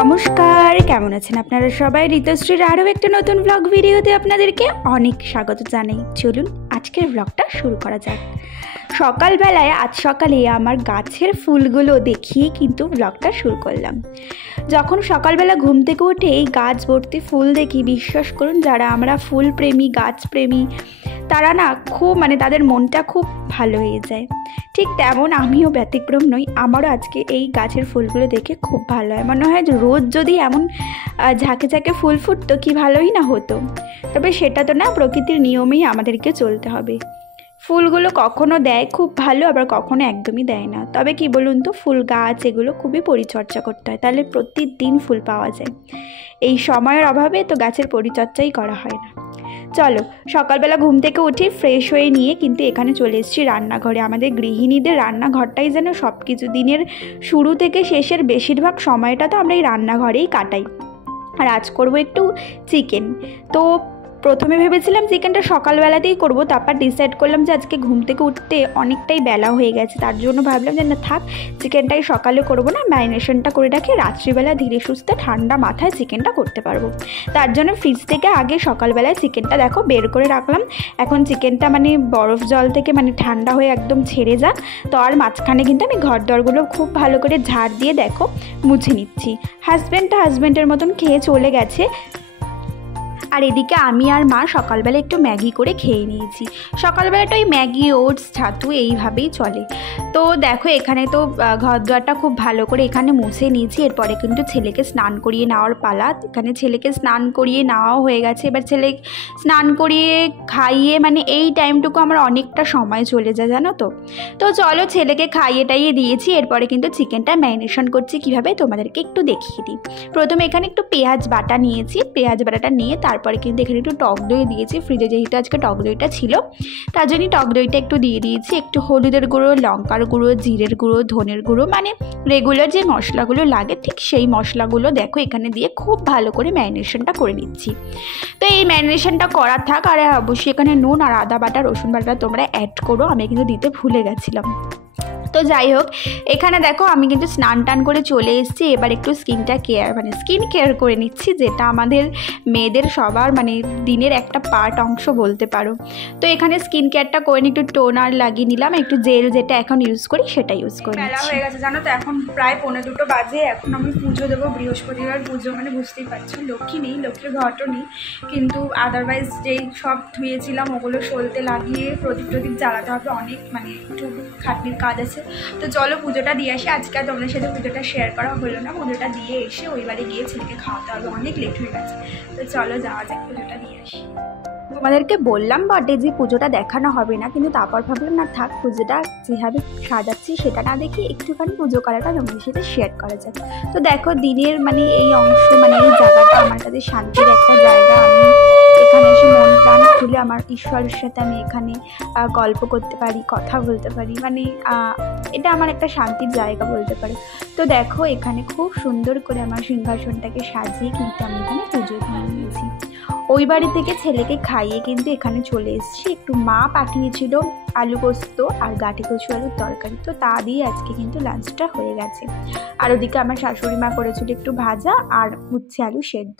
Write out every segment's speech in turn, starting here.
নমস্কার, কেমন আছেন আপনারা সবাই? ঋতুশ্রীর আরও একটা নতুন ব্লগ ভিডিওতে আপনাদেরকে অনেক স্বাগত জানাই। চলুন আজকের ব্লগটা শুরু করা যাক। সকালবেলায় আজ সকালে আমার গাছের ফুলগুলো দেখিয়ে কিন্তু ব্লগটা শুরু করলাম। যখন সকালবেলা ঘুম থেকে উঠে এই গাছ ভর্তি ফুল দেখি, বিশ্বাস করুন যারা আমরা ফুল প্রেমী, গাছ প্রেমী, তারা না খুব তাদের মনটা খুব ভালো হয়ে যায়। ঠিক তেমন আমিও ব্যতিক্রম নই, আমারও আজকে এই গাছের ফুলগুলো দেখে খুব ভালো হয়। মনে হয় যে রোজ যদি এমন ঝাঁকে ঝাঁকে ফুল ফুটতো কি ভালোই না হতো। তবে সেটা তো না, প্রকৃতির নিয়মেই আমাদেরকে চলতে হবে। ফুলগুলো কখনো দেয় খুব ভালো, আবার কখনো একদমই দেয় না। তবে কি বলুন তো, ফুল গাছ এগুলো খুবই পরিচর্যা করতে হয়, তাহলে প্রতিদিন ফুল পাওয়া যায়। এই সময়ের অভাবে তো গাছের পরিচর্যাই করা হয় না। চলো, সকালবেলা ঘুম থেকে উঠে ফ্রেশ হয়ে নিয়ে কিন্তু এখানে চলে এসেছি রান্নাঘরে। আমাদের গৃহিণীদের রান্নাঘরটাই যেন সব কিছু, দিনের শুরু থেকে শেষের বেশিরভাগ সময়টা তো আমরা এই রান্নাঘরেই কাটাই। আর আজ করবো একটু চিকেন। তো প্রথমে ভেবেছিলাম চিকেনটা সকালবেলাতেই করব, তারপর ডিসাইড করলাম যে আজকে ঘুম থেকে উঠতে অনেকটাই বেলা হয়ে গেছে, তার জন্য ভাবলাম যে না থাক, চিকেনটাই সকালে করব না, ম্যারিনেশনটা করে রাখি, রাত্রিবেলা ধীরে সুস্থে ঠান্ডা মাথায় চিকেনটা করতে পারবো। তার জন্য ফ্রিজ থেকে আগে সকালবেলায় চিকেনটা দেখো বের করে রাখলাম। এখন চিকেনটা বরফ জল থেকে ঠান্ডা হয়ে একদম ছেড়ে যাক। তো আর মাঝখানে কিন্তু আমি ঘর দরগুলো খুব ভালো করে ঝাড় দিয়ে দেখো মুছে নিচ্ছি। হাজব্যান্ডের মতন খেয়ে চলে গেছে। আর এদিকে আমি আর মা সকালবেলা একটু ম্যাগি করে খেয়ে নিয়েছি। সকালবেলাটা ওই ম্যাগি, ওটস, ছাতু এইভাবেই চলে। তো দেখো এখানে তো ঘর দুয়ারটা খুব ভালো করে এখানে মুছে নিয়েছি। এরপরে কিন্তু ছেলেকে স্নান করিয়ে নেওয়ার পালা। এখানে ছেলেকে স্নান করিয়ে নেওয়াও হয়ে গেছে। এবার ছেলে স্নান করিয়ে খাইয়ে এই টাইমটুকু আমার অনেকটা সময় চলে যায়, জানো তো। তো চলো, ছেলেকে খাইয়ে টাইয়ে দিয়েছি। এরপরে কিন্তু চিকেনটা ম্যারিনেশন করছি কীভাবে তোমাদেরকে একটু দেখিয়ে দিই। প্রথমে এখানে একটু পেঁয়াজ বাটা নিয়েছি। পেঁয়াজ বাটাটা নিয়ে তারপরে কিন্তু এখানে একটু টক দই দিয়েছি। ফ্রিজে যেহেতু আজকে টক দইটা ছিল, তার জন্যই টক দইটা একটু দিয়ে দিয়েছি। একটু হলুদের গুঁড়ো, লঙ্কার গুঁড়ো, জিরের গুঁড়ো, ধনের গুঁড়ো, রেগুলার যে মশলাগুলো লাগে ঠিক সেই মশলাগুলো দেখো এখানে দিয়ে খুব ভালো করে ম্যারিনেশনটা করে নিচ্ছি। তো এই ম্যারিনেশনটা করা থাক। আর অবশ্যই এখানে নুন আর আদা বাটা, রসুন বাটা তোমরা অ্যাড করো, আমি কিন্তু দিতে ভুলে গেছিলাম। তো যাই হোক, এখানে দেখো আমি কিন্তু স্নান টান করে চলে এসেছি। এবার একটু স্কিন কেয়ার করে নিচ্ছি, যেটা আমাদের মেয়েদের সবার দিনের একটা পার্ট অংশ বলতে পারো। তো এখানে স্কিন কেয়ারটা করে একটু টোনার লাগিয়ে নিলাম, একটু জেল যেটা এখন ইউজ করি সেটা ইউজ করি। বেলা হয়ে গেছে জানো তো, এখন প্রায় 1:45 বাজে। এখন আমি পুজো দেবো, বৃহস্পতিবার পুজো, বুঝতেই পারছি লক্ষ্মী নেই, লক্ষ্মীর ঘটও নেই, কিন্তু আদারওয়াইজ যেই সব ধুয়েছিলাম ওগুলো সলতে লাগিয়ে প্রদীপ জ্বালাতে হবে। অনেক একটু খাটনির কাজ আছে। তো চলো পুজোটা দিয়ে আসি। আজকে আর তোমাদের সাথে পুজোটা শেয়ার করা হলো না। পুজোটা দিয়ে এসে ওই বাড়ি গিয়ে ছেলেকে খাওয়াতে হবে, অনেক লেট হয়ে গেছে। তো চলো যাওয়া যাক, পুজোটা দিয়ে আসি। তোমাদেরকে বললাম বটে যে পুজোটা দেখানো হবে না, কিন্তু তারপর ভাবলাম না থাক, পুজোটা যেভাবে সাজাচ্ছি সেটা না দেখে একটুখানি পুজো করাটা তোমাদের সাথে শেয়ার করা যায়। তো দেখো দিনের এই অংশ এই জায়গাটা আমার কাছে শান্তির একটা জায়গা। আমি এখানে এসে মন প্রাণ খুলে আমার ঈশ্বরের সাথে আমি এখানে গল্প করতে পারি, কথা বলতে পারি, এটা আমার একটা শান্তির জায়গা বলতে পারে। তো দেখো এখানে খুব সুন্দর করে আমার সিংহাসনটাকে সাজিয়ে কিন্তু আমি এখানে পুজো দিয়ে নিয়েছি। ওই বাড়ি থেকে ছেলেকে খাইয়ে কিন্তু এখানে চলে এসেছি। একটু মা পাঠিয়েছিল আলু পোস্ত আর গাঁটি কচু আলুর তরকারি, তো তা দিয়ে আজকে কিন্তু লাঞ্চটা হয়ে গেছে। আর ওদিকে আমার শাশুড়ি মা করেছিল একটু ভাজা আর উচ্ছে আলু সেদ্ধ।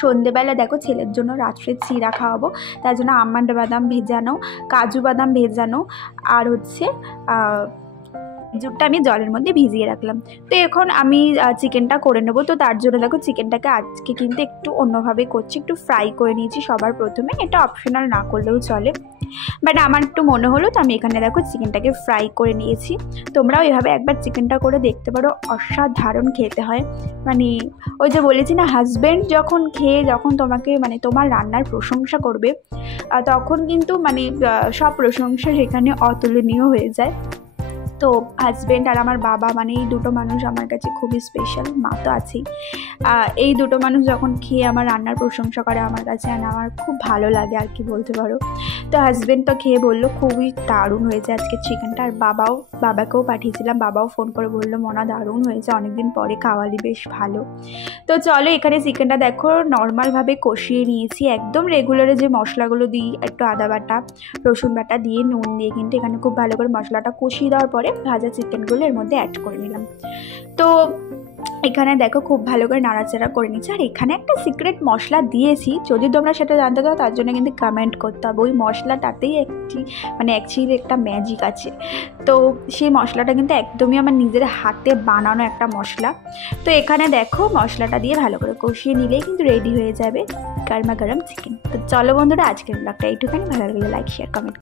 সন্ধেবেলা দেখো ছেলের জন্য রাত্রে চিড়া খাওয়াবো, তার জন্য আমন্ড বাদাম ভেজানো, কাজু বাদাম ভেজানো আর জুটটা আমি জলের মধ্যে ভিজিয়ে রাখলাম। তো এখন আমি চিকেনটা করে নেবো। তো তার জন্য দেখো চিকেনটাকে আজকে কিন্তু একটু অন্যভাবে করছি, একটু ফ্রাই করে নিয়েছি সবার প্রথমে। এটা অপশনাল, না করলেও চলে, বাট আমার একটু মনে হলো, তো আমি এখানে দেখো চিকেনটাকে ফ্রাই করে নিয়েছি। তোমরাও এভাবে একবার চিকেনটা করে দেখতে পারো, অসাধারণ খেতে হয়। ওই যে বলেছি না, হাজব্যান্ড যখন খেয়ে যখন তোমাকে তোমার রান্নার প্রশংসা করবে, তখন কিন্তু সব প্রশংসা সেখানে অতুলনীয় হয়ে যায়। তো হাজব্যান্ড আর আমার বাবা এই দুটো মানুষ আমার কাছে খুবই স্পেশাল, মা তো আছেই। এই দুটো মানুষ যখন খেয়ে আমার রান্নার প্রশংসা করে আমার কাছে, আর আমার খুব ভালো লাগে আর কি বলতে পারো। তো হাজব্যান্ড তো খেয়ে বললো খুবই দারুণ হয়েছে আজকে চিকেনটা। আর বাবাকেও পাঠিয়েছিলাম, বাবাও ফোন করে বললো মনা দারুণ হয়েছে, অনেকদিন পরে খাওয়ালি, বেশ ভালো। তো চলো এখানে চিকেনটা দেখো নর্মালভাবে কষিয়ে নিয়েছি, একদম রেগুলারে যে মশলাগুলো দিই, একটু আদা বাটা, রসুন বাটা দিয়ে নুন দিয়ে কিন্তু এখানে খুব ভালো করে মশলাটা কষিয়ে দেওয়ার পরে ভাজা চিকেনগুলো এর মধ্যে অ্যাড করে নিলাম। তো এখানে দেখো খুব ভালো করে নাড়াচাড়া করে নিচ্ছি। আর এখানে একটা সিক্রেট মশলা দিয়েছি, যদি তোমরা সেটা জানতে চাও তার জন্য কিন্তু কমেন্ট করতে হবে। ওই মশলাটাতেই অ্যাকচুয়ালি একটা ম্যাজিক আছে। তো সেই মশলাটা কিন্তু একদমই আমার নিজের হাতে বানানো একটা মশলা। তো এখানে দেখো মশলাটা দিয়ে ভালো করে কষিয়ে নিলেই কিন্তু রেডি হয়ে যাবে গরমা গরম চিকেন। তো চলো বন্ধুরা, আজকের ব্লগটা এইটুখানি। ভালো লাগলে লাইক শেয়ার কমেন্ট।